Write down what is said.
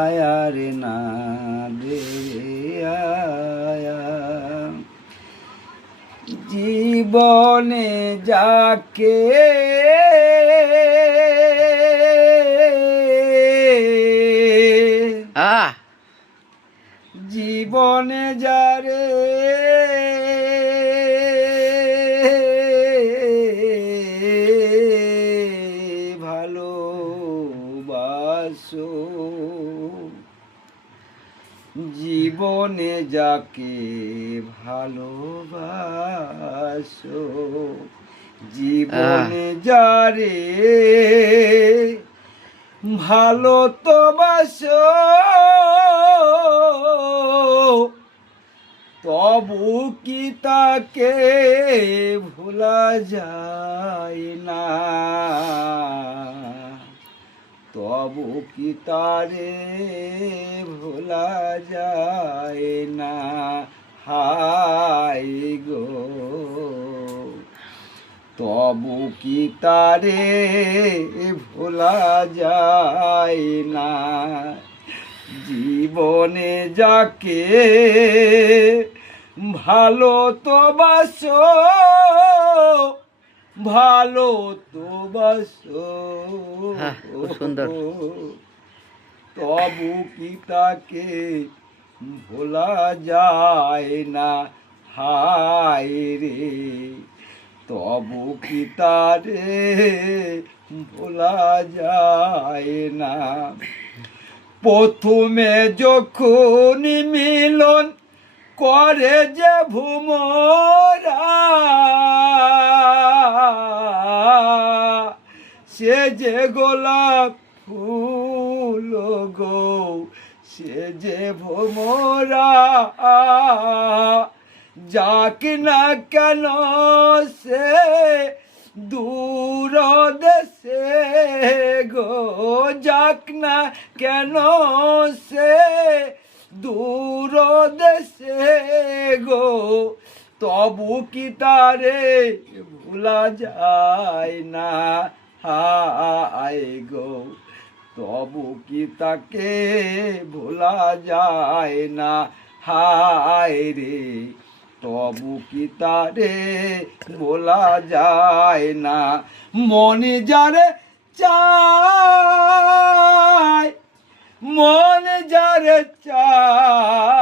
আয়ারে না দে জীবনে যাকে জীবনে যারে ভালোবাসো জীবনে যাকে ভালোবাসো জীবনে যারে ভালো তো বাসো তবু কি তাকে ভোলা যায় না তবু কি তারে ভোলা যায় না হাই গো তবু কি তারে ভোলা যায় না জীবনে যাকে ভালো তো বাসো ভালো তো বাসো খুব সুন্দর তবু কি তাকে ভোলা যায় না হায় রে তবু কি তারে ভোলা যায় না প্রথমে যখন মিলন করে যে ভুমরা সে যে গোলাপ ফুল গো সে যে ভোমরা যাক না কেন সে দূর দেশে গো যাক না কেন সে দূর দেশে গো তবু কি তারে ভোলা যায় না হায় গো তবু কি তাকে ভোলা যায় না হায় রে তবু কি তারে ভোলা যায় না মনে যারে চায় মনে যারে চায়